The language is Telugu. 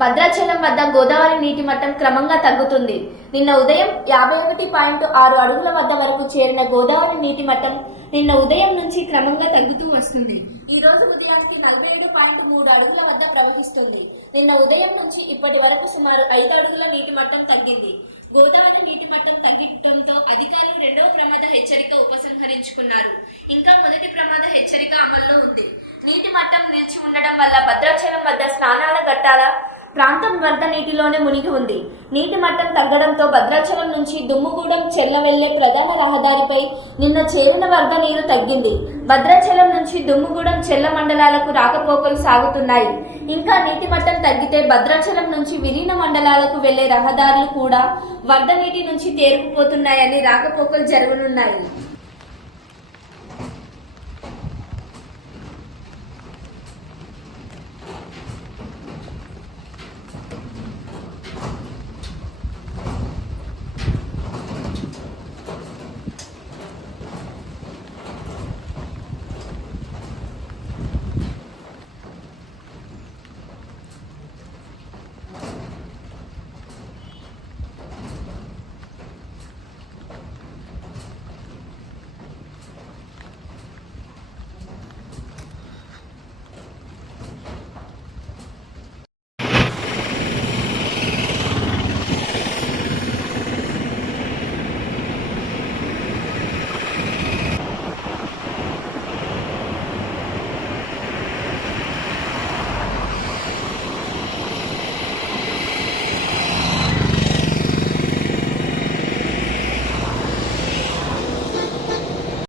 భద్రాచలం వద్ద గోదావరి నీటి మట్టం క్రమంగా తగ్గుతుంది. నిన్న ఉదయం 51.6 అడుగుల వద్ద వరకు చేరిన గోదావరి నీటి మట్టం నిన్న ఉదయం నుంచి క్రమంగా తగ్గుతూ వస్తుంది. ఈ రోజు ఉదయానికి 47.3 అడుగుల వద్ద ప్రవహిస్తుంది. నిన్న ఉదయం నుంచి ఇప్పటి వరకు సుమారు 5 అడుగుల నీటి మట్టం తగ్గింది. గోదావరి నీటి మట్టం తగ్గడంతో అధికారులు రెండవ ప్రమాద హెచ్చరిక ఉపసంహరించుకున్నారు. ఇంకా మొదటి ప్రమాద హెచ్చరిక అమల్లో ఉంది. నీటి మట్టం నిలిచి ఉండడం వల్ల భద్రాచలం వద్ద స్నానాల ఘట్టాల ప్రాంతం వరద నీటిలోనే మునిగి ఉంది. నీటి మట్టం తగ్గడంతో భద్రాచలం నుంచి దుమ్ముగూడెం చెర్ల వెళ్లే ప్రధాన రహదారిపై నిన్న చేరిన వరద నీరు తగ్గింది. భద్రాచలం నుంచి దుమ్ముగూడెం చెర్ల మండలాలకు రాకపోకలు సాగుతున్నాయి. ఇంకా నీటి మట్టం తగ్గితే భద్రాచలం నుంచి విలీన మండలాలకు వెళ్లే రహదారులు కూడా వరద నీటి నుంచి తేరుకుపోతున్నాయని రాకపోకలు జరగనున్నాయి.